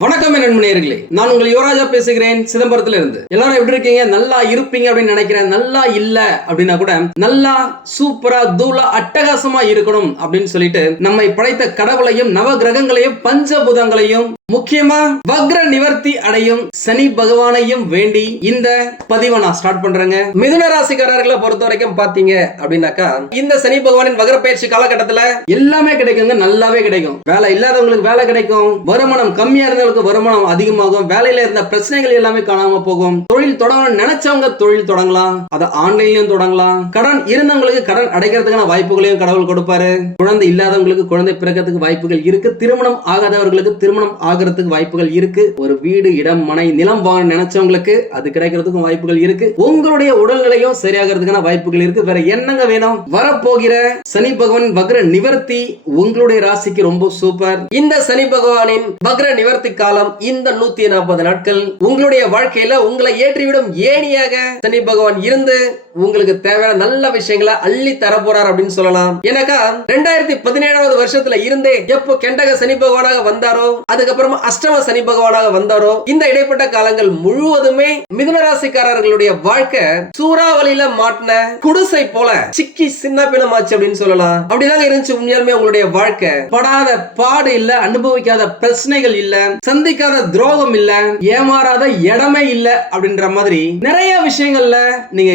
வணக்கம் என் நண்பனேர்களே நான் உங்கள் யுவராஜா பேசுகிறேன் சிதம்பரத்துல இருந்து எல்லாரும் எப்படி இருக்கீங்க? நல்லா இருப்பீங்க அப்படின்னு நினைக்கிறேன். நல்லா இல்ல அப்படின்னா கூட நல்லா சூப்பரா தூளா அட்டகாசமா இருக்கணும் அப்படின்னு சொல்லிட்டு நம்மை படைத்த கடவுளையும் நவ கிரகங்களையும் பஞ்சபூதங்களையும் முக்கியமா வக்ர நிவர்த்தி அடையும் சனி பகவானையும் வேண்டி இந்த பதிவை நான் ஸ்டார்ட் பண்றேங்க. மிதுன ராசிக்காரர்களை பொறுத்த வரைக்கும் பாத்தீங்க அப்படின்னாக்கா இந்த சனி பகவானின் வக்ர பயிற்சி காலகட்டத்துல எல்லாமே கிடைக்குங்க நல்லாவே கிடைக்கும். வேலை இல்லாதவங்களுக்கு வேலை கிடைக்கும் வருமானம் கம்மியா இருந்தவங்களுக்கு வருமானம் அதிகமாகும் வேலையில இருந்த பிரச்சனைகள் எல்லாமே காணாம போகும். தொழில் தொடங்கணும் நினைச்சவங்க தொழில் தொடங்கலாம். அதை ஆன்லைன்லயும் தொடங்கலாம். கடன் இருந்தவங்களுக்கு கடன் அடைக்கிறதுக்கான வாய்ப்புகளையும் கடவுள் கொடுப்பாரு. குழந்தை இல்லாதவங்களுக்கு குழந்தை பிறக்கிறதுக்கு வாய்ப்புகள் இருக்கு. திருமணம் ஆகாதவர்களுக்கு திருமணம் ஆகிறதுக்கு வாய்ப்புகள் இருக்கு. ஒரு வீடு இடம் மனை நிலம் வாங்க நினைச்சவங்களுக்கு அது கிடைக்கிறதுக்கும் வாய்ப்புகள் இருக்கு. உங்களுடைய உடல்நிலையும் சரியாகிறதுக்கான வாய்ப்புகள் இருக்கு. வேற என்னங்க வேணும்? வரப்போகிற சனி பகவான் வக்ர நிவர்த்தி உங்களுடைய ராசிக்கு ரொம்ப சூப்பர் இந்த சனி பகவானின் வக்ர நிவர்த்தி காலம் இந்த நூத்தி நாற்பது நாட்கள் உங்களுடைய வாழ்க்கையில உங்களை ஏற்றிவிடும் ஏணியாக சனி பகவான் இருந்து உங்களுக்கு தேவையான நல்ல விஷயங்களை அள்ளி தர போறார் அப்படின்னு சொல்லலாம். எனக்கா ரெண்டாயிரத்தி பதினேழாவது வருஷத்துல இருந்தே எப்போ கெண்டக சனி பகவானாக வந்தாரோ அதுக்கப்புறமா அஷ்டம சனி பகவானாக வந்தாரோ இந்த இடைப்பட்ட காலங்கள் முழுவதுமே மிதுனராசிக்காரர்களுடைய வாழ்க்கை சூறாவளியில மாட்டின குடிசை போல சிக்கி சின்ன பின்னமாச்சு அப்படின்னு சொல்லலாம். அப்படிதாங்க இருந்துச்சு உண்மையாலுமே உங்களுடைய வாழ்க்கை. படாத பாடு இல்ல அனுபவிக்காத பிரச்சனைகள் இல்ல சந்திக்காத துரோகம் இல்ல ஏமாறாத இடமே இல்ல அப்படின்ற மாதிரி நிறைய விஷயங்கள்ல நீங்க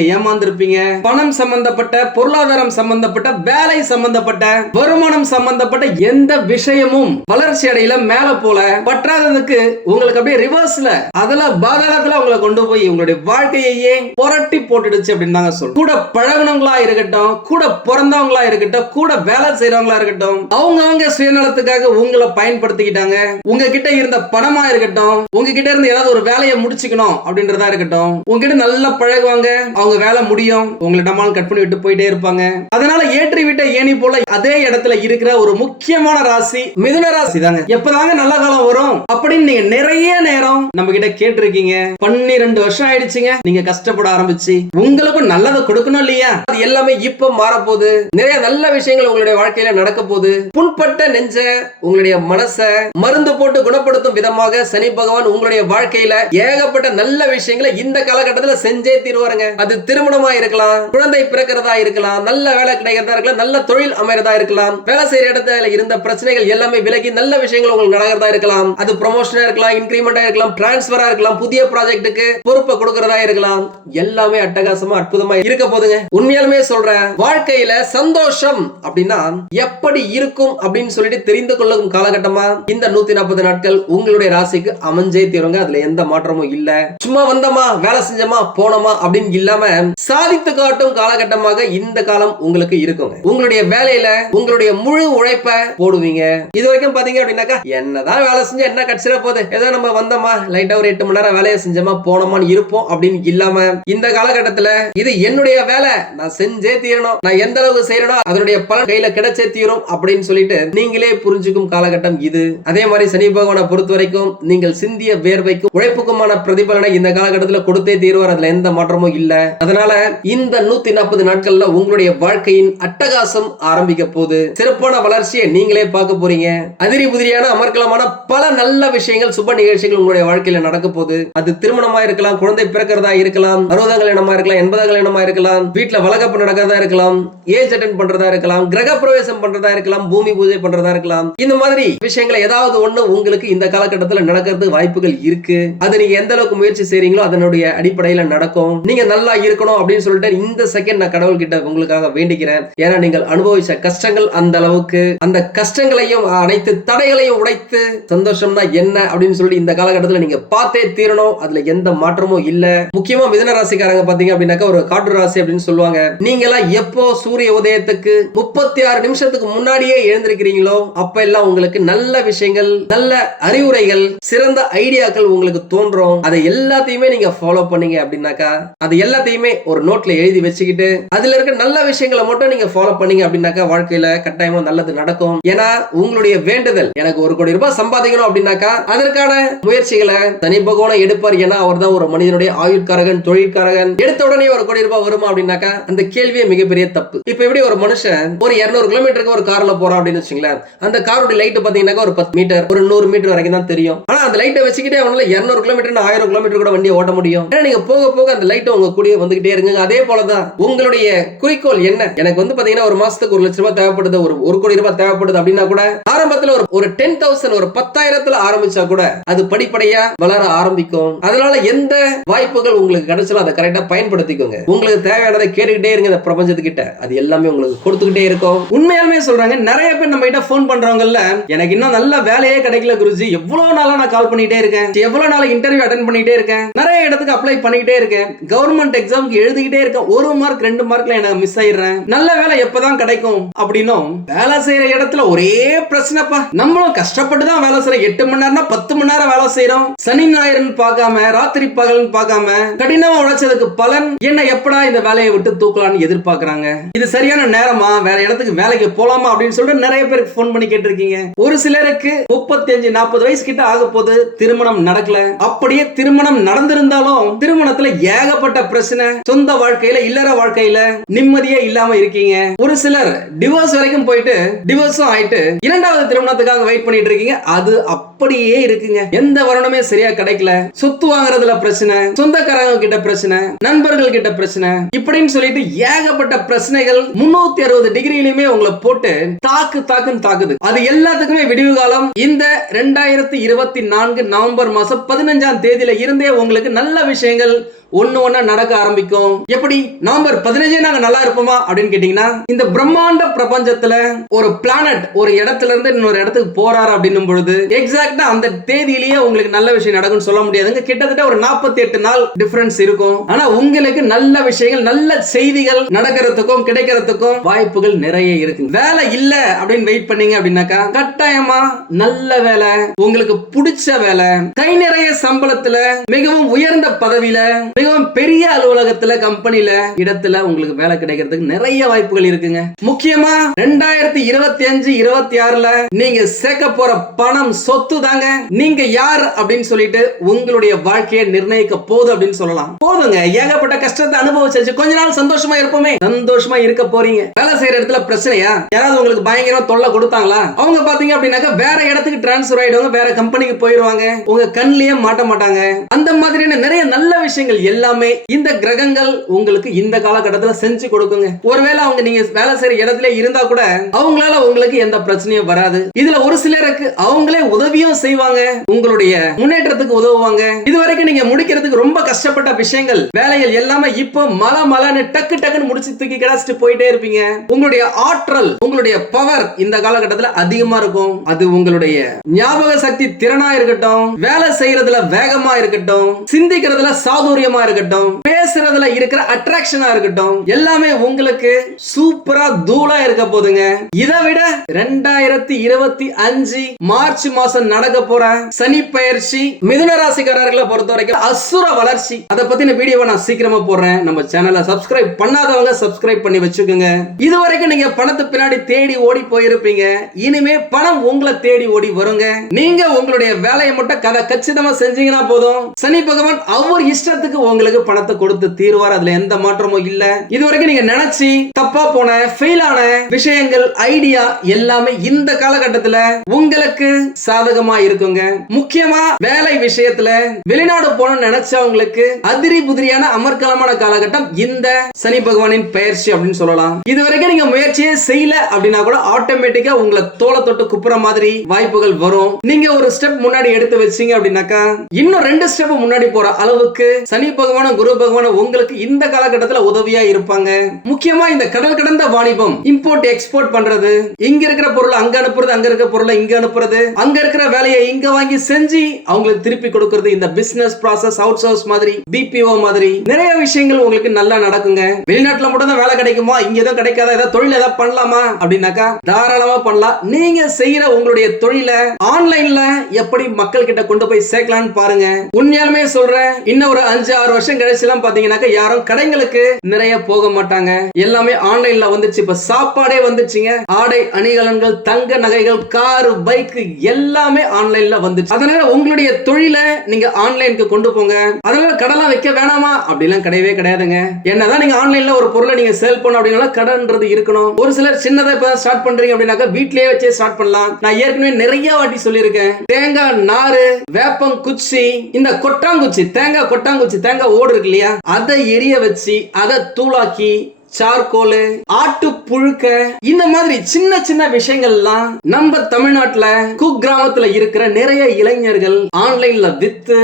ஏமாந்திருப்பீங்க பணம் சம்பந்தப்பட்ட பொருளாதாரம் சம்பந்தப்பட்ட வேலை சம்பந்தப்பட்ட வருமானம் சம்பந்தப்பட்ட எந்த விஷயமும் வளர்ச்சி அடையில மேல போல பற்றாததுக்கு உங்களுக்கு அப்படியே ரிவர்ஸ்ல அதுல பாதாளத்துல உங்களை கொண்டு போய் உங்களுடைய வாழ்க்கையே புரட்டி போட்டுடுச்சு அப்படின்னு தாங்க சொல்லும் கூட பழகுனவங்களா இருக்கட்டும் கூட பிறந்தவங்களா இருக்கட்டும் கூட வேலை செய்யறவங்களா இருக்கட்டும் அவங்க அவங்க சுயநலத்துக்காக உங்களை பயன்படுத்திக்கிட்டாங்க. உங்ககிட்ட இருந்த பணமா இருக்கட்டும் உங்ககிட்ட இருந்து ஏதாவது ஒரு வேலையை முடிச்சுக்கணும் அப்படின்றதா இருக்கட்டும் உங்ககிட்ட நல்லா பழகுவாங்க அவங்க வேலை முடியும். உங்களை டமால் கட் பண்ணி விட்டு போயிட்டே இருப்பாங்க. அதனால ஏற்றி விட்ட ஏணி போல அதே இடத்துல இருக்கிற ஒரு முக்கியமான ராசி மிதுன ராசி தாங்க. எப்பதாங்க நல்ல காலம் வரும்? அப்படின்னு நீங்க நிறைய நேரம் நம்ம கிட்ட கேட்டிருக்கீங்க. பன்னிரெண்டு வருஷம் ஆயிடுச்சுங்க. நீங்க கஷ்டப்பட ஆரம்பிச்சு உங்களுக்கும் நல்லதை கொடுக்கணும் இல்லையா? அது எல்லாமே இப்ப மாறப்போகுது. நிறைய நல்ல விஷயங்கள் உங்களுடைய வாழ்க்கையில நடக்க போகுது. புண்பட்ட நெஞ்ச உங்களுடைய மனச மருந்து போட்டு குணப்படுத்தும் விதமாக சனி பகவான் உங்களுடைய வாழ்க்கையில ஏகப்பட்ட நல்ல விஷயங்களை இந்த காலகட்டத்துல செஞ்சே தீர்வாருங்க. அது திருமணம் இருக்கலாம் குழந்தை பிறக்கிறதா இருக்கலாம் நல்ல வேலை கிடைக்கிறதா இருக்கலாம் நல்ல தொழில் அமைறதா இருக்கலாம் வேலை செய்யற இடத்துல இருந்த பிரச்சனைகள் எல்லாமே விலகி நல்ல விஷயங்கள் உங்களுக்கு நடக்கிறதா இருக்கலாம். அது ப்ரொமோஷனா இருக்கலாம் இன்கிரிமெண்டா இருக்கலாம் டிரான்ஸ்பரா இருக்கலாம் புதிய ப்ராஜெக்ட்டுக்கு பொறுப்பை கொடுக்கறதா இருக்கலாம். எல்லாமே அட்டகாசமா அற்புதமா இருக்க போதுங்க உண்மையாலுமே சொல்றேன் வாழ்க்கையில சந்தோஷம் அப்படின்னா எப்படி இருக்கும் அப்படின்னு சொல்லிட்டு தெரிந்து கொள்ளும் காலகட்டமா? இந்த நூத்தி நாற்பது நாட்கள் உங்களுடைய ராசிக்கு அமைஞ்சே தீருங்க. அதுல எந்த மாற்றமும் இல்ல. சும்மா வந்தமா வேலை செஞ்சமா போனோமா அப்படின்னு இல்லாம சாதித்து காட்டும் காலகட்டமாக இந்த காலம் உங்களுக்கு இருக்கும் உங்களுடைய வேலையில உங்களுடைய முழு உழைப்ப போடுவீங்க. இது வரைக்கும் பாத்தீங்க அப்படின்னாக்கா என்னதான் வேலை செஞ்சு என்ன கட்சியில போகுது? ஏதோ நம்ம வந்தோமா? லைட்டா ஒரு எட்டு மணி நேரம் வேலையை செஞ்சோமா போனோமான்னு இருப்போம் அப்படின்னு இல்லாம இந்த காலகட்டத்துல இது என்னுடைய வேலை. நான் செஞ்சே தீரணும். நான் எந்த அளவுக்கு செய்யறனோ அதனுடைய பலன் கையில கிடைச்சே தீரும் அப்படின்னு சொல்லிட்டு நீங்களே புரிஞ்சுக்கும் காலகட்டம் இது. அதே மாதிரி சனி பகவானை பொறுத்த வரைக்கும் நீங்கள் சிந்திய வேர்வைக்கும் உழைப்புக்குமான பிரதிபலனை இந்த காலகட்டத்துல கொடுத்தே தீர்வார். அதுல எந்த மாற்றமும் இல்ல. அதனால இந்த நூத்தி நாற்பது நாட்கள்ல உங்களுடைய வாழ்க்கையின் அட்டகாசம் ஆரம்பிக்க போகுது. சிறப்பான வளர்ச்சியை நீங்களே பார்க்க போறீங்க. அதிரி புதிரியான அமர்க்கலமான பல நல்ல விஷயங்கள் சுப நிகழ்ச்சிகள் உங்களுடைய வாழ்க்கையில நடக்க போகுது. அது திருமணமா இருக்கலாம் குழந்தை பிறக்கிறதா இருக்கலாம் அறுபதாம் கல்யாணமா இருக்கலாம் எண்பதாம் கல்யாணமா இருக்கலாம் வீட்டுல வழக்கப்பு நடக்கிறதா இருக்கலாம் ஏஜ் அட்டன் பண்றதா இருக்கலாம் கிரக பிரவேசம் பண்றதா இருக்கலாம் பூமி பூஜை பண்றதா இருக்கலாம். இந்த மாதிரி விஷயங்களை ஏதாவது ஒண்ணு உங்களுக்கு இந்த காலகட்டத்தில் நடக்கிறதுக்கு வாய்ப்புகள் இருக்கு. அது நீங்க எந்த அளவுக்கு முயற்சி செய்றீங்களோ அதனுடைய அடிப்படையில நடக்கும். நீங்க நல்லா இருக்கணும் அப்படின்னு அப்படின்னு சொல்லிட்டு இந்த செகண்ட் நான் கடவுள் கிட்ட உங்களுக்காக வேண்டிக்கிறேன். ஏன்னா நீங்கள் அனுபவிச்ச கஷ்டங்கள் அந்த அளவுக்கு அந்த கஷ்டங்களையும் அனைத்து தடைகளையும் உடைத்து சந்தோஷம்னா என்ன அப்படின்னு சொல்லி இந்த காலகட்டத்தில் நீங்க பார்த்தே தீரணும். அதுல எந்த மாற்றமும் இல்ல. முக்கியமா மிதன ராசிக்காரங்க பாத்தீங்க அப்படின்னாக்கா ஒரு காற்று ராசி அப்படின்னு சொல்லுவாங்க. நீங்க எல்லாம் எப்போ சூரிய உதயத்துக்கு முப்பத்தி ஆறு நிமிஷத்துக்கு முன்னாடியே எழுந்திருக்கிறீங்களோ அப்ப எல்லாம் உங்களுக்கு நல்ல விஷயங்கள் நல்ல அறிவுரைகள் சிறந்த ஐடியாக்கள் உங்களுக்கு தோன்றும். அதை எல்லாத்தையுமே நீங்க ஃபாலோ பண்ணீங்க அப்படின்னாக்கா அது எல்லாத்தையுமே ஒரு நோட்ல எழுதி வச்சுக்கிட்டு அதுல இருக்க நல்ல விஷயங்களை மட்டும் நீங்க ஃபாலோ பண்ணீங்க அப்படின்னாக்கா வாழ்க்கையில கட்டாயமா நல்லது நடக்கும். ஏன்னா உங்களுடைய வேண்டுதல் எனக்கு ஒரு கோடி ரூபாய் சம்பாதிக்கணும் அப்படின்னாக்கா அதற்கான முயற்சிகளை தனி பகவானம் எடுப்பார். ஏன்னா அவர் தான் ஒரு மனிதனுடைய ஆயுட்காரகன் தொழிற்காரகன் எடுத்த உடனே ஒரு கோடி ரூபாய் வருமா அப்படின்னாக்கா அந்த கேள்வியே மிகப்பெரிய தப்பு. இப்ப எப்படி ஒரு மனுஷன் ஒரு 200 கிலோமீட்டருக்கு ஒரு கார்ல போறான் அப்படின்னு வச்சுங்களேன் அந்த காரோட லைட் பார்த்தீங்கன்னாக்கா ஒரு பத்து மீட்டர் ஒரு நூறு மீட்டர் வரைக்கும் தான் தெரியும். ஆனா அந்த லைட்டை வச்சுக்கிட்டே அவனால 200 கிலோமீட்டர் ஆயிரம் கிலோமீட்டர் கூட வண்டியை ஓட்ட முடியும். ஏன்னா நீங்க போக போக அந்த லைட் உங்க கூடிய வந்துகிட்டே இருங்க. அதே போலதான் உங்களுடைய குறிக்கோள் என்ன? எனக்கு வந்து பாத்தீங்கன்னா ஒரு மாசத்துக்கு ஒரு லட்ச ரூபாய் தேவைப்படுது ஒரு ஒரு கோடி ரூபாய் தேவைப்படுது அப்படின்னா கூட ஆரம்பத்துல ஒரு ஒரு டென் தௌசண்ட் ஒரு பத்தாயிரத்துல ஆரம்பிச்சா கூட அது படிப்படியா வளர ஆரம்பிக்கும். அதனால எந்த வாய்ப்புகள் உங்களுக்கு கிடைச்சாலும் அதை கரெக்டா பயன்படுத்திக்கோங்க. உங்களுக்கு தேவையானதை கேட்டுக்கிட்டே இருங்க இந்த பிரபஞ்சத்துக்கிட்ட. அது எல்லாமே உங்களுக்கு கொடுத்துக்கிட்டே இருக்கும். உண்மையாலுமே சொல்றாங்க நிறைய பேர் நம்ம கிட்ட போன் பண்றவங்கல்ல எனக்கு இன்னும் நல்ல வேலையே கிடைக்கல குருஜி. எவ்வளவு நாளா நான் கால் பண்ணிட்டே இருக்கேன். எவ்வளவு நாள் இன்டர்வியூ அட்டன் பண்ணிட்டே இருக்கேன். நிறைய இடத்துக்கு அப்ளை பண்ணிக்கிட்டே இருக்கேன். கவர்மெண்ட் எக்ஸாம்க்கு எழுதிக்கிட்டே இருக்க ஒரு மார்க் ரெண்டு மார்க்ல எனக்கு மிஸ் ஆயிடுறேன். நல்ல வேலை எப்பதான் கிடைக்கும்? அப்படின்னும். வேலை செய்யற இடத்துல ஒரே பிரச்சனைப்பா. நம்மளும் கஷ்டப்பட்டு தான் வேலை செய்யறோம். எட்டு மணி நேரம்னா பத்து மணி நேரம் வேலை செய்யறோம். சனி ஞாயிறுன்னு பார்க்காம ராத்திரி பகல்னு பார்க்காம கடினமா உழைச்சதுக்கு பலன். என்ன எப்படா இந்த வேலையை விட்டு தூக்கலாம்னு எதிர்பார்க்கறாங்க? இது சரியான நேரமா? வேற இடத்துக்கு வேலைக்கு போலாமா? அப்படின்னு சொல்லிட்டு நிறைய பேருக்கு போன் பண்ணி கேட்டிருக்கீங்க. ஒரு சிலருக்கு முப்பத்தி அஞ்சு நாற்பது வயசு கிட்ட ஆக போது திருமணம் நடக்கல. அப்படியே திருமணம் நடந்திருந்தாலும் திருமணத்துல ஏகப்பட்ட பிரச்சனை. சொந்த வாழ்க்கையில இல்லற வாழ்க்கையில நிம்மதியே இல்லாம இருக்கீங்க. ஒரு சிலர் டிவோர்ஸ் வரைக்கும் போயிட்டு டிவோர்ஸும் ஆயிட்டு இரண்டாவது திருமணத்துக்காக வெயிட் பண்ணிட்டு இருக்கீங்க. அது அப்படியே இருக்குங்க. எந்த வருணமே சரியா கிடைக்கல. சொத்து வாங்குறதுல பிரச்சனை சொந்தக்காரங்க கிட்ட பிரச்சனை நண்பர்கள் கிட்ட பிரச்சனை. இப்படின்னு சொல்லிட்டு ஏகப்பட்ட பிரச்சனைகள் முன்னூத்தி அறுபது டிகிரியிலுமே உங்களை போட்டு தாக்கு தாக்குன்னு தாக்குது. அது எல்லாத்துக்குமே விடிவு காலம். இந்த ரெண்டாயிரத்தி இருபத்தி நான்கு நவம்பர் மாசம் பதினஞ்சாம் தேதியில இருந்தே உங்களுக்கு நல்ல விஷயங்கள் ஒன்று ஒண்ணா நடக்க ஆரம்பிக்கும். எப்படி? நவம்பர் பதினஞ்சே நாங்க நல்லா இருப்போமா? அப்படின்னு கேட்டீங்கன்னா இந்த பிரம்மாண்ட பிரபஞ்சத்துல ஒரு பிளானட் ஒரு இடத்துல இருந்து இன்னொரு இடத்துக்கு போறாரு அப்படின்னும் பொழுது எக்ஸாக்டா அந்த தேதியிலேயே உங்களுக்கு நல்ல விஷயம் நடக்கும்னு சொல்ல முடியாதுங்க. கிட்டத்தட்ட ஒரு நாற்பத்தி எட்டு நாள் டிஃபரன்ஸ் இருக்கும். ஆனா உங்களுக்கு நல்ல விஷயங்கள் நல்ல செய்திகள் நடக்கிறதுக்கும் கிடைக்கிறதுக்கும் வாய்ப்புகள் நிறைய இருக்கு. வேலை இல்ல அப்படின்னு வெயிட் பண்ணீங்க அப்படின்னாக்கா கட்டாயமா நல்ல வேலை உங்களுக்கு பிடிச்ச வேலை கை நிறைய சம்பளத்துல மிகவும் உயர்ந்த பதவியில மிகவும் பெரிய அலுவலகத்துல கம்பெனில இடத்துல உங்களுக்கு வேலை கிடைக்கிறதுக்கு நிறைய வாய்ப்புகள் இருக்குங்க. முக்கியமா ரெண்டாயிரத்தி இருபத்தி அஞ்சு இருபத்தி ஆறுல நீங்க சேர்க்க போற பணம் சொத்து தாங்க நீங்க யார் அப்படின்னு சொல்லிட்டு உங்களுடைய வாழ்க்கையை நிர்ணயிக்க போகுது அப்படின்னு சொல்லலாம். போதுங்க. ஏகப்பட்ட கஷ்டத்தை அனுபவிச்சாச்சு கொஞ்ச நாள் சந்தோஷமா இருப்போமே. சந்தோஷமா இருக்க போறீங்க. வேலை செய்யற இடத்துல பிரச்சனையா? யாராவது உங்களுக்கு பயங்கரமா தொல்லை கொடுத்தாங்களா? அவங்க பாத்தீங்க அப்படின்னாக்க வேற இடத்துக்கு டிரான்ஸ்பர் ஆயிடுவாங்க. வேற கம்பெனிக்கு போயிருவாங்க. உங்க கண்ணிலேயே மாட்ட மாட்டாங்க. அந்த மாதிரியான நிறைய நல்ல விஷயங்கள் எல்லாமே இந்த கிரகங்கள் உங்களுக்கு இந்த காலகட்டத்தில் செஞ்சு கொடுக்குங்க. ஒருவேளை அவங்க நீங்க வேலை செய்யற இடத்துல இருந்தா கூட அவங்களால உங்களுக்கு எந்த பிரச்சனையும் வராது. இதுல ஒரு சிலருக்கு அவங்களே உதவியும் செய்வாங்க உங்களுடைய முன்னேற்றத்துக்கு உதவுவாங்க. இது வரைக்கும் நீங்க முடிக்கிறதுக்கு ரொம்ப கஷ்டப்பட்ட விஷயங்கள் வேலைகள் எல்லாமே இப்போ மல மலன்னு டக்கு டக்குன்னு முடிச்சு தூக்கி கிடைச்சிட்டு போயிட்டே இருப்பீங்க. உங்களுடைய ஆற்றல் உங்களுடைய பவர் இந்த காலகட்டத்தில் அதிகமா இருக்கும். அது உங்களுடைய ஞாபக சக்தி திறனா இருக்கட்டும் வேலை செய்யறதுல வேகமா இருக்கட்டும் சிந்திக்கிறதுல சாதுரியமா இருக்கட்டும். பேசுறதுல இருக்கிற அட்ராக்ஷனா இருக்கட்டும். எல்லாமே உங்களுக்கு சூப்பரா தூளா இருக்க போதுங்க. இதை விட ரெண்டாயிரத்தி இருபத்தி அஞ்சு மார்ச் மாசம் நடக்க போற சனி பயிற்சி மிதுன ராசிக்காரர்களை பொறுத்த வரைக்கும் அசுர வளர்ச்சி. அதை பத்தின வீடியோவை நான் சீக்கிரமா போடுறேன். நம்ம சேனலை சப்ஸ்கிரைப் பண்ணாதவங்க சப்ஸ்கிரைப் பண்ணி வச்சுக்கோங்க. இது வரைக்கும் நீங்க பணத்தை பின்னாடி தேடி ஓடி போயிருப்பீங்க. இனிமே பணம் உங்களை தேடி ஓடி வருங்க. நீங்க உங்களுடைய வேலையை மட்டும் கதை கச்சிதமா செஞ்சீங்கன்னா போதும். சனி பகவான் அவர் இஷ்டத்துக்கு உங்களுக்கு பணத்தை கொடுத்து தீர்வார். அதுல எந்த மாற்றமும் இல்ல. இது வரைக்கும் நீங்க நினைச்சு தப்பா போன ஃபெயில் ஆன விஷயங்கள் ஐடியா எல்லாமே இந்த காலகட்டத்துல உங்களுக்கு சாதகமா இருக்குங்க. முக்கியமா வேலை விஷயத்துல வெளிநாடு போகணும்னு நினைச்சவங்களுக்கு அதிரி புதிரியான அமர்க்கலமான காலகட்டம் இந்த சனி பகவானின் பயிற்சி அப்படின்னு சொல்லலாம். இது வரைக்கும் நீங்க முயற்சியே செய்யல அப்படின்னா கூட ஆட்டோமேட்டிக்கா உங்களை தோலை தொட்டு குப்புற மாதிரி வாய்ப்புகள் வரும். நீங்க ஒரு ஸ்டெப் முன்னாடி எடுத்து வச்சீங்க அப்படின்னாக்கா இன்னும் ரெண்டு ஸ்டெப் முன்னாடி போற அளவுக்கு சனி பகவானும் குரு பகவானும் உங்களுக்கு இந்த காலகட்டத்துல உதவியா இருப்பாங்க? முக்கியமா இந்த கடல் கடந்த வாணிபம் இம்போர்ட் எக்ஸ்போர்ட் பண்றது. இங்க இருக்கிற பொருள் அங்க அனுப்புறது அங்க இருக்கிற பொருளை இங்க அனுப்புறது. அங்க இருக்கிற வேலையை இங்க வாங்கி செஞ்சு அவங்களுக்கு திருப்பி கொடுக்கறது இந்த பிசினஸ் ப்ராசஸ் அவுட் சோர்ஸ் மாதிரி பிபிஓ மாதிரி. நிறைய விஷயங்கள் உங்களுக்கு நல்லா நடக்குங்க. வெளிநாட்டுல மட்டும் தான் வேலை கிடைக்குமா? இங்க எதுவும் கிடைக்காத? ஏதாவது தொழில் ஏதாவது பண்ணலாமா? அப்படின்னாக்கா தாராளமா பண்ணலாம். நீங்க செய்யற உங்களுடைய தொழிலை ஆன்லைன்ல எப்படி மக்கள் கிட்ட கொண்டு போய் சேர்க்கலாம்னு பாருங்க. உண்மையாலுமே சொல்றேன் இன்னும் ஒரு அஞ்சு ஆறு வருஷம் கழிச்சு எல்லாம் யாரும் கடைங்களுக்கு நிறைய போக மாட்டாங்க. எல்லாமே ஆன்லைன்ல வந்துச்சு இப்ப சாப்பாடே வந்துச்சுங்க ஆடை அணிகலன்கள் தங்க நகைகள் காரு பைக் எல்லாமே ஆன்லைன்ல வந்துச்சு அதனால உங்களுடைய தொழிலை நீங்க ஆன்லைனுக்கு கொண்டு போங்க. அதனால கடலாம் வைக்க வேணாமா? அப்படிலாம் கிடையவே கிடையாதுங்க. என்னதான் நீங்க ஆன்லைன்ல ஒரு பொருளை நீங்க சேல் பண்ண அப்படின்னா கடன்றது இருக்கணும். ஒரு சிலர் சின்னதா இப்ப ஸ்டார்ட் பண்றீங்க அப்படின்னாக்கா வீட்லயே வச்சே ஸ்டார்ட் பண்ணலாம். நான் ஏற்கனவே நிறைய வாட்டி சொல்லியிருக்கேன். தேங்காய் நாறு வேப்பம் குச்சி இந்த கொட்டாங்குச்சி தேங்காய் கொட்டாங்குச்சி தேங்காய் ஓடு இருக்கு இல்லையா? அதை எரிய வச்சு அதை தூளாக்கி சார்கோல் ஆட்டு புழுக்க இந்த மாதிரி சின்ன சின்ன விஷயங்கள்லாம் நம்ம தமிழ்நாட்டுல குக்கிராமத்துல இருக்கிற நிறைய இளைஞர்கள் ஆன்லைன்ல வித்து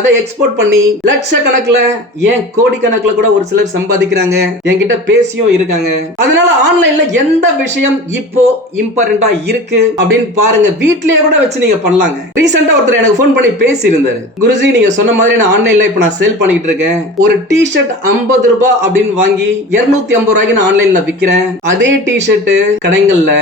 அதை எக்ஸ்போர்ட் பண்ணி லட்சக்கணக்குல ஏன் கோடி கணக்குல கூட ஒரு சிலர் சம்பாதிக்கிறாங்க? என்கிட்ட பேசியும் இருக்காங்க. அதனால ஆன்லைன்ல எந்த விஷயம் இப்போ இம்பார்ட்டண்டா இருக்கு அப்படின்னு பாருங்க. வீட்லயே கூட வச்சு நீங்க பண்ணலாங்க. ரீசெண்டா ஒருத்தர் எனக்கு ஃபோன் பண்ணி பேசி இருந்தாரு குருஜி நீங்க சொன்ன மாதிரி நான் ஆன்லைன்ல இப்ப நான் சேல் பண்ணிட்டு இருக்கேன். ஒரு டி ஷர்ட் ஐம்பது ரூபாய் அப்படின்னு வாங்கி இருநூத்தி ஐம்பது ரூபாய்க்கு நான் ஆன்லைன்ல விக்கிறேன். அதே டி ஷர்ட் கடைகள்ல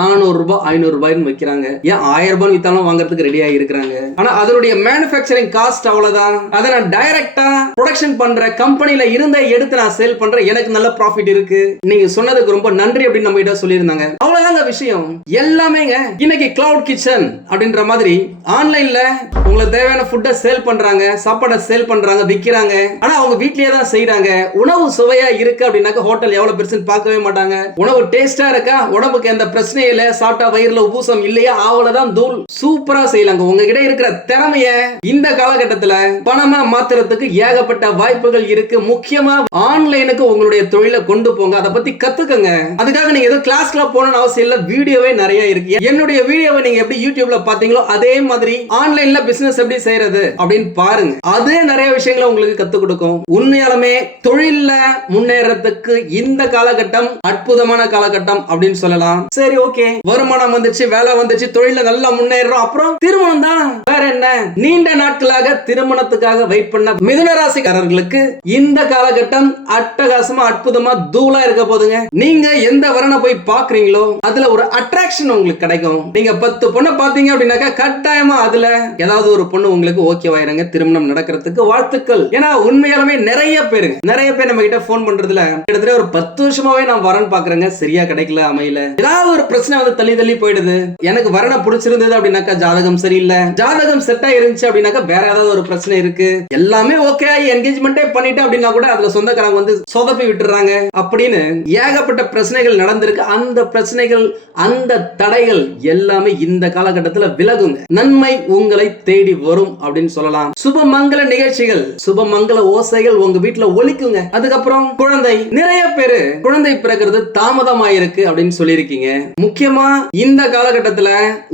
நானூறு ரூபாய் ஐநூறு ரூபாய்னு விற்கிறாங்க ஏன் ஆயிரம் ரூபாய் வித்தாலும் வாங்குறதுக்கு ரெடியா இருக்கிறாங்க. ஆனா அதனுடைய மேனுஃபேக்சரிங் காஸ்ட் அவ்வளவுதான். அதை நான் டைரக்டா ப்ரொடக்ஷன் பண்ற கம்பெனில இருந்த எடுத்து நான் சேல் பண்றேன் எனக்கு நல்ல ப்ராஃபிட் இருக்கு. நீங்க சொன்னதுக்கு ரொம்ப நன்றி அப்படின்னு நம்ம கிட்ட சொல்லியிருந்தாங்க. அவ்வளவுதாங்க விஷயம். எல்லாமேங்க இன்னைக்கு கிளவுட் கிச்சன் அப்படின்ற மாதிரி ஆன்லைன்ல உங்களுக்கு தேவையான ஃபுட்டை சேல் பண்றாங்க சாப்பாடை சேல் பண்றாங்க விக்கிறாங்க. ஆனா அவங்க வீட்லயே தான் செய்யறாங்க உணவு சுவையா இருக்கு அப்படின்னாக்க ஹோட்டல் எவ்வளவு பெருசுன்னு பார்க்கவே மாட்டாங்க. உணவு டேஸ்டா இருக்கா? உடம்புக்கு எந்த பிரச்சனையும் இல்ல. சாப்பிட்டா வயிறுல உபூசம் இல்லையா? அவ்வளவுதான் தூள். சூப்பரா செய்யலாங்க. உங்ககிட்ட இருக்கிற திறமைய இந்த காலகட்டத்தில் பணமா மாத்துறதுக்கு ஏகப்பட்ட வாய்ப்புகள் இருக்கு. முக்கியமா ஆன்லைனுக்கு உங்களுடைய தொழிலை கொண்டு போங்க. அதை பத்தி கத்துக்கங்க. அதுக்காக நீங்க ஏதோ கிளாஸ்க்குலாம் போகணும்னு அவசியம் இல்ல. வீடியோவே நிறைய இருக்கு. என்னுடைய வீடியோவை நீங்க எப்படி யூடியூப்ல பாத்தீங்களோ அதே மாதிரி ஆன்லைன்ல பிசினஸ் எப்படி செய்யறது அப்படின்னு பாருங்க. அதே நிறைய விஷயங்களை உங்களுக்கு கத்து கொடுக்கும். உண்மையாலுமே தொழில்ல முன்னேறதுக்கு இந்த காலகட்டம் அற்புதமான காலகட்டம் அப்படின்னு சொல்லலாம். சரி ஓகே வருமானம் வந்துச்சு வேலை வந்துச்சு தொழில நல்லா முன்னேறோம். அப்புறம் திருமணம் தான். வேற என்ன? நீண்ட நாட்களாக திருமணத்துக்காக வெயிட் பண்ண மிதுன ராசிக்காரர்களுக்கு இந்த காலகட்டம் அட்டகாசமா அற்புதமா தூளா இருக்க போதுங்க. நீங்க எந்த வரனை போய் பாக்குறீங்களோ அதுல ஒரு அட்ராக்ஷன் உங்களுக்கு கிடைக்கும். நீங்க பத்து பொண்ணை பாத்தீங்க அப்படின்னாக்கா கட்டாயமா அதுல ஏதாவது ஒரு பொண்ணு உங்களுக்கு ஓகேவாயிருங்க திருமணம் நடக்கிறதுக்கு வாழ்த்துக்கள். ஏன்னா உண்மையாலுமே நிறைய பேருங்க. நிறைய பேர் நம்ம கிட்ட போன் பண்றதுல கிட்டத்தட்ட ஒரு பத்து வருஷமாவே நான் வரன் பாக்குறேங்க. சரியா கிடைக்கல அமையல. ஏதாவது ஒரு பிரச்சனை வந்து தள்ளி தள்ளி போயிடுது. எனக்கு வரனை பிடிச்சிருந்தது அப்படின்னாக்கா ஜாதகம் சரியில்லை. ஜாதகம் செட் ஆயிருந்துச்சு அப்படின்னாக்கா வேற ஏதாவது ஒரு பிரச்சனை இருக்கு. எல்லாமே ஓகே ஆகி என்கேஜ்மெண்ட்டே பண்ணிட்டு அப்படின்னா கூட அதுல சொந்தக்காரங்க வந்து சொதப்பி விட்டுறாங்க. அப்படின்னு ஏகப்பட்ட பிரச்சனைகள் நடந்திருக்கு. அந்த பிரச்சனைகள் அந்த தடைகள் எல்லாமே இந்த காலகட்டத்துல விலகுங்க. நன்மை உங்களை தேடி வரும் அப்படின்னு சொல்லலாம். சுபமங்கல நிகழ்ச்சிகள் சுபமங்கல ஓசைகள் உங்க வீட்டுல ஒழிக்குங்க அதுக்கப்புறம் குழந்தை. நிறைய பேரு குழந்தை பிறக்கிறது தாமதமாயிருக்கு அப்படின்னு சொல்லியிருக்கீங்க. முக்கியமா இந்த காலகட்டத்துல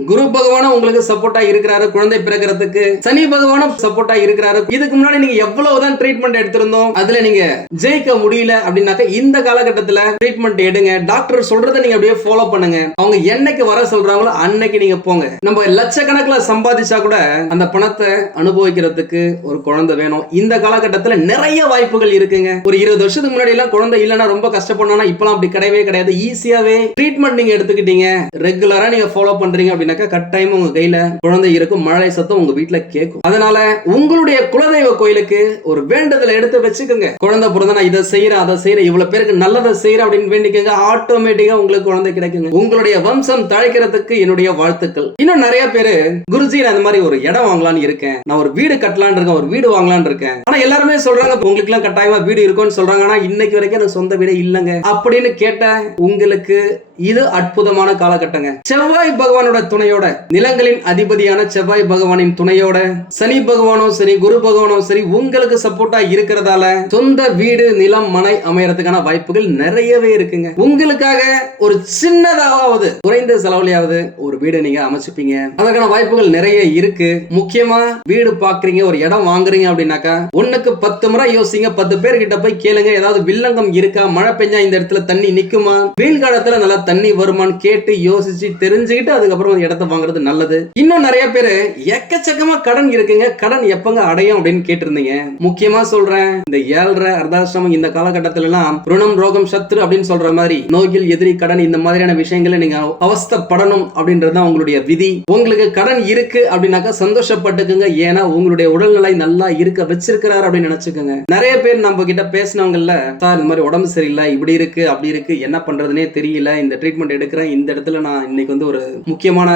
குரு பகவான உங்களுக்கு சப்போர்ட்டா இருக்கிறாரு குழந்தை பிறக்கிறதுக்கு. சனி பகவானும் சப்போர்ட்டா இருக்கிறாரு. இதுக்கு முன்னாடி நீங்க எவ்வளவுதான் ட்ரீட்மெண்ட் எடுத்திருந்தோம் அதுல நீங்க ஜெயிக்க முடியல அப்படின்னாக்க இந்த காலகட்டத்துல ட்ரீட்மெண்ட் எடுங்க. டாக்டர் சொல்றதை நீங்க அப்படியே ஃபாலோ பண்ணுங்க. அவங்க என்னைக்கு வர சொல்றாங்களோ அன்னைக்கு நீங்க போங்க. நம்ம லட்சக்கணக்கில் சம்பாதிச்சா கூட அந்த பணத்தை அனுபவிக்கிறதுக்கு ஒரு குழந்தை வேணும். இந்த காலகட்டத்துல நிறைய வாய்ப்புகள் இருக்குங்க. ஒரு இருபது வருஷத்துக்கு முன்னாடி எல்லாம் குழந்தை இல்லைன்னா ரொம்ப கஷ்டப்படணும் இப்பெல்லாம் அப்படி கிடையவே கிடையாது. ஈஸியாவே ட்ரீட்மெண்ட் நீங்க எடுத்துக்கிட்டீங்க. ரெகுலரா நீங்க ஃபாலோ பண்றீங்க அப்படின்னாக்கா கட்டாயம் உங்க கையில குழந்தை இருக்கும். மழை சத்தம் உங்க வீட்டுல கேட்கும் அதனால உங்களுடைய குலதெய்வ கோயிலுக்கு ஒரு வேண்டுதலை எடுத்து வச்சுக்கோங்க. குழந்தை பிறந்த நான் இதை செய்யறேன் அதை செய்யறேன் இவ்வளவு பேருக்கு நல்லதை செய்யறேன் அப்படின்னு வேண்டிக்கோங்க. ஆட்டோமேட்டிக்கா உங்களுக்கு குழந்தை கிடைக்குங்க. உங்களுடைய வம்சம் தழைக்கிறதுக்கு என்னுடைய வாழ்த்துக்கள். இன்னும் நிறைய பேரு குருஜி நான் இந்த மாதிரி ஒரு இடம் வாங்கலாம்னு இருக்கேன். நான் ஒரு வீடு கட்டலாம்னு இருக்கேன் ஒரு வீடு வாங்கலாம்னு இருக்கேன். ஆனா எல்லாருமே சொல்றாங்க உங்களுக்கு எல்லாம் கட்டாயமா வீடு இருக்கும்னு சொல்றாங்க. ஆனா இன்னைக்கு வரைக்கும் எனக்கு சொந்த வீடே இல்லைங்க. அப்படின்னு கேட்ட உங்களுக்கு இது அற்புதமான காலகட்டங்க. செவ்வாய் பகவானோட துணையோட நிலங்களின் அதிபதியான செவ்வாய் பகவானின் துணையோட சனி பகவானும் சரி குரு பகவானும் சரி உங்களுக்கு சப்போர்ட்டா இருக்கிறதால சொந்த வீடு நிலம் மனை அமையறதுக்கான வாய்ப்புகள் நிறையவே இருக்குங்க. உங்களுக்காக ஒரு சின்னதாவது குறைந்த செலவுலையாவது ஒரு வீடு நீங்க அமைச்சுப்பீங்க. அதற்கான வாய்ப்புகள் நிறைய இருக்கு. முக்கியமா வீடு பாக்குறீங்க ஒரு இடம் வாங்குறீங்க அப்படின்னாக்கா ஒண்ணுக்கு பத்து முறை யோசிங்க பத்து பேர் கிட்ட போய் கேளுங்க ஏதாவது வில்லங்கம் இருக்கா மழை பெஞ்சா இந்த இடத்துல தண்ணி நிக்குமா? வெயில் காலத்துல நல்லா தண்ணி வருமானு கேட்டு யோசிச்சு தெரிஞ்சுக்கிட்டு அதுக்கப்புறம் அந்த இடத்த வாங்குறது நல்லது. இன்னும் நிறைய பேர் எக்கச்சக்கமா கடன் இருக்குங்க. கடன் எப்பங்க அடையும் அப்படின்னு கேட்டிருந்தீங்க. முக்கியமா சொல்றேன் இந்த ஏழரை அர்தாசிரமம் இந்த காலகட்டத்தில எல்லாம் ருணம் ரோகம் சத்ரு அப்படின்னு சொல்ற மாதிரி நோயில் எதிரி கடன் இந்த மாதிரியான விஷயங்களை நீங்க அவஸ்தப்படணும் அப்படின்றது தான் உங்களுடைய விதி. உங்களுக்கு கடன் இருக்கு அப்படின்னாக்கா சந்தோஷப்பட்டுக்குங்க. ஏன்னா உங்களுடைய உடல்நிலை நல்லா இருக்க வச்சிருக்கிறாரு அப்படின்னு நினைச்சுக்கோங்க. நிறைய பேர் நம்ம கிட்ட பேசினவங்கல்ல சார் இந்த மாதிரி உடம்பு சரியில்லை இப்படி இருக்கு அப்படி இருக்கு என்ன பண்றதுனே தெரியல இந்த ட்ரீட்மெண்ட் எடுக்கிறேன். இந்த இடத்துல நான் இன்னைக்கு வந்து ஒரு முக்கியமான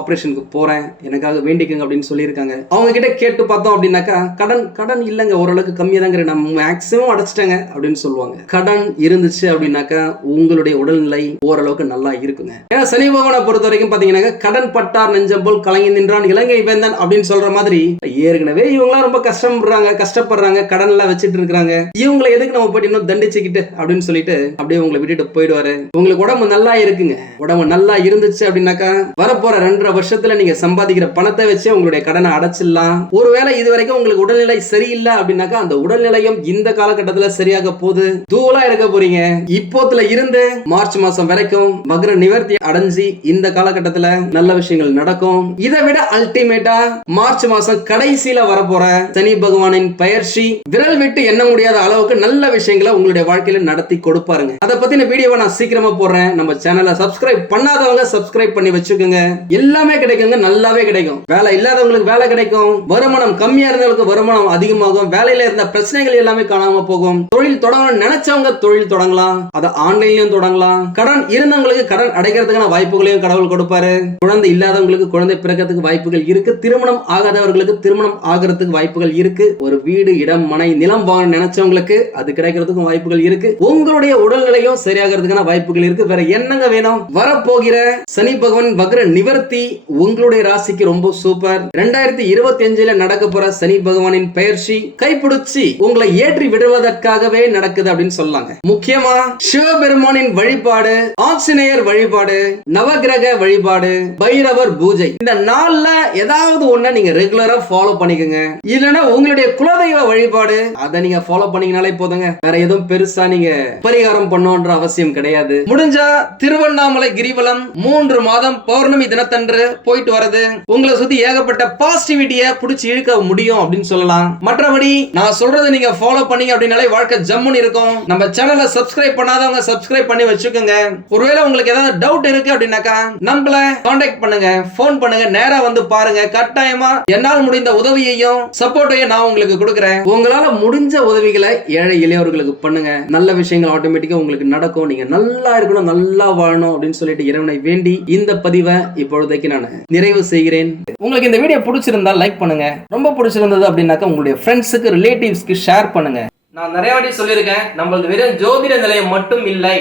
ஆபரேஷனுக்கு போறேன். எனக்காக வேண்டிக்கங்க அப்படின்னு சொல்லியிருக்காங்க. அவங்க கிட்ட கேட்டு பார்த்தோம் அப்படின்னாக்கா கடன் கடன் இல்லைங்க. ஓரளவுக்கு கம்மியாக தாங்கிற நான் மேக்ஸிமம் அடைச்சிட்டேங்க அப்படின்னு சொல்லுவாங்க. கடன் இருந்துச்சு அப்படின்னாக்கா உங்களுடைய உடல்நிலை ஓரளவுக்கு நல்லா இருக்குங்க. ஏன்னா சனி பகவானை பொறுத்த வரைக்கும் பாத்தீங்கன்னாக்கா கடன் பட்டார் நெஞ்சம் போல் கலங்கி நின்றான் இலங்கை வேந்தன் அப்படின்னு சொல்ற மாதிரி ஏற்கனவே இவங்களாம் ரொம்ப கஷ்டப்படுறாங்க கஷ்டப்படுறாங்க கடன் எல்லாம் வச்சுட்டு இருக்காங்க இவங்களை எதுக்கு நம்ம போயிட்டு இன்னும் தண்டிச்சுக்கிட்டு அப்படின்னு சொல்லிட்டு அப்படியே உங்களை விட்டுட்டு போயிடுவாரு. உங்களுக்கு உடம்பு நல்லா இருக்குங்க. உடம்பு நல்லா இருந்துச்சு அப்படின்னாக்கா வரப்போற ரெண்டரை வருஷத்துல நீங்க சம்பாதிக்கிற பணத்தை வச்சு உங்களுடைய கடனை அடைச்சிடலாம். ஒருவேளை இது வரைக்கும் உங்களுக்கு உடல்நிலை சரியில்லை அப்படின்னாக்கா அந்த உடல்நிலையும் இந்த காலகட்டத்துல சரியாக போகுது. தூவலா இருக்க போறீங்க. இப்போத்துல இருந்து மார்ச் மாசம் வரைக்கும் மகர நிவர்த்தி அடைஞ்சு இந்த காலகட்டத்துல நல்ல விஷயங்கள் நடக்கும். இதை விட அல்டிமேட்டா மார்ச் மாசம் கடைசியில வரப்போற சனி பகவானின் பயிற்சி விரல் விட்டு எண்ண முடியாத அளவுக்கு நல்ல விஷயங்களை உங்களுடைய வாழ்க்கையில நடத்தி கொடுப்பாருங்க. அதை பத்தின வீடியோவை நான் சீக்கிரமா போடுறேன். நம்ம நம்ம சேனலை சப்ஸ்கிரைப் பண்ணாதவங்க சப்ஸ்கிரைப் பண்ணி வச்சுக்கோங்க. எல்லாமே கிடைக்குங்க நல்லாவே கிடைக்கும். வேலை இல்லாதவங்களுக்கு வேலை கிடைக்கும். வருமானம் கம்மியா இருந்தவங்களுக்கு வருமானம் அதிகமாகும். வேலையில இருந்த பிரச்சனைகள் எல்லாமே காணாம போகும். தொழில் தொடங்கணும்னு நினைச்சவங்க தொழில் தொடங்கலாம். அதை ஆன்லைன்லயும் தொடங்கலாம். கடன் இருந்தவங்களுக்கு கடன் அடைக்கிறதுக்கான வாய்ப்புகளையும் கடவுள் கொடுப்பாரு. குழந்தை இல்லாதவங்களுக்கு குழந்தை பிறக்கிறதுக்கு வாய்ப்புகள் இருக்கு. திருமணம் ஆகாதவர்களுக்கு திருமணம் ஆகிறதுக்கு வாய்ப்புகள் இருக்கு. ஒரு வீடு இடம் மனை நிலம் வாங்க நினைச்சவங்களுக்கு அது கிடைக்கிறதுக்கும் வாய்ப்புகள் இருக்கு. உங்களுடைய உடல்நிலையும் சரியாகிறதுக்கான வாய்ப்புகள் இருக்கு. வேற என்னங்க வேணும்? வரப்போகிற சனி பகவான் வக்ர நிவர்த்தி உங்களுடைய ராசிக்கு ரொம்ப சூப்பர் ரெண்டாயிரத்தி இருபத்தி அஞ்சுல நடக்க போற சனி பகவானின் பயிற்சி கைப்பிடிச்சு உங்களை ஏற்றி விடுவதற்காகவே நடக்குது அப்படின்னு சொல்லாங்க. முக்கியமா சிவபெருமானின் வழிபாடு ஆஞ்சநேயர் வழிபாடு நவகிரக வழிபாடு பைரவர் பூஜை. இந்த நாள்ல ஏதாவது ஒண்ணு நீங்க ரெகுலரா ஃபாலோ பண்ணிக்கோங்க. இல்லைன்னா உங்களுடைய குலதெய்வ வழிபாடு அதை நீங்க ஃபாலோ பண்ணீங்கனாலே போதுங்க. வேற எதுவும் பெருசா நீங்க பரிகாரம் பண்ணோன்ற அவசியம் கிடையாது. முடிஞ்சா திருவண்ணாமலை கிரிவலம் மூன்று மாதம் பௌர்ணமி தினத்தன்று போயிட்டு வரது உங்களை சுத்தி ஏகப்பட்ட பாசிட்டிவிட்டிய புடிச்சு இழுக்க முடியும் அப்படின்னு சொல்லலாம். மற்றபடி நான் சொல்றதை நீங்க ஃபாலோ பண்ணீங்க அப்படின்னாலே வாழ்க்கை ஜம்முன்னு இருக்கும். நம்ம சேனலை சப்ஸ்கிரைப் பண்ணாதவங்க சப்ஸ்கிரைப் பண்ணி வச்சுக்கோங்க. ஒருவேளை உங்களுக்கு ஏதாவது டவுட் இருக்கு அப்படின்னாக்கா நம்மள காண்டாக்ட் பண்ணுங்க ஃபோன் பண்ணுங்க நேரா வந்து பாருங்க. கட்டாயமா என்னால் முடிந்த உதவியையும் சப்போர்ட்டையும் நான் உங்களுக்கு கொடுக்குறேன். உங்களால முடிஞ்ச உதவிகளை ஏழை எளியவர்களுக்கு பண்ணுங்க. நல்ல விஷயங்கள் ஆட்டோமேட்டிக்கா உங்களுக்கு நடக்கும். நீங்க நல்லா இருக்கணும் நல்லா வாழணும் அப்படின்னு சொல்லிட்டு இறைவனை வேண்டி இந்த பதிவை இப்பொழுதைக்கு நான் நிறைவு செய்கிறேன். உங்களுக்கு இந்த வீடியோ பிடிச்சிருந்தா லைக் பண்ணுங்க. ரொம்ப பிடிச்சிருந்தது அப்படின்னாக்கா உங்களுடைய ஃப்ரெண்ட்ஸுக்கு ரிலேட்டிவ்ஸ்க்கு ஷேர் பண்ணுங்க. நான் நிறைய வாட்டி சொல்லியிருக்கேன் நம்மளது வெறும் ஜோதிட நிலையம் மட்டும் இல்லை.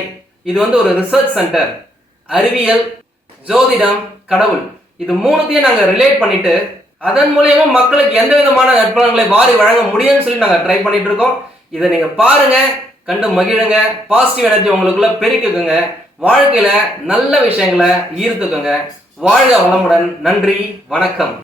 இது வந்து ஒரு ரிசர்ச் சென்டர் அறிவியல் ஜோதிடம் கடவுள். இது மூணுத்தையும் நாங்க ரிலேட் பண்ணிட்டு அதன் மூலயமா மக்களுக்கு எந்த விதமான நற்பலன்களை வாரி வழங்க முடியும்னு சொல்லி நாங்க ட்ரை பண்ணிட்டு இருக்கோம். இதை நீங்க பாருங்க கண்டு மகிழுங்க பாசிட்டிவ் எனர்ஜி உங்களுக்குள்ள பெருக்குங்க. வாழ்க்கையில் நல்ல விஷயங்களை ஈர்த்துக்கோங்க. வாழ்க வளமுடன். நன்றி. வணக்கம்.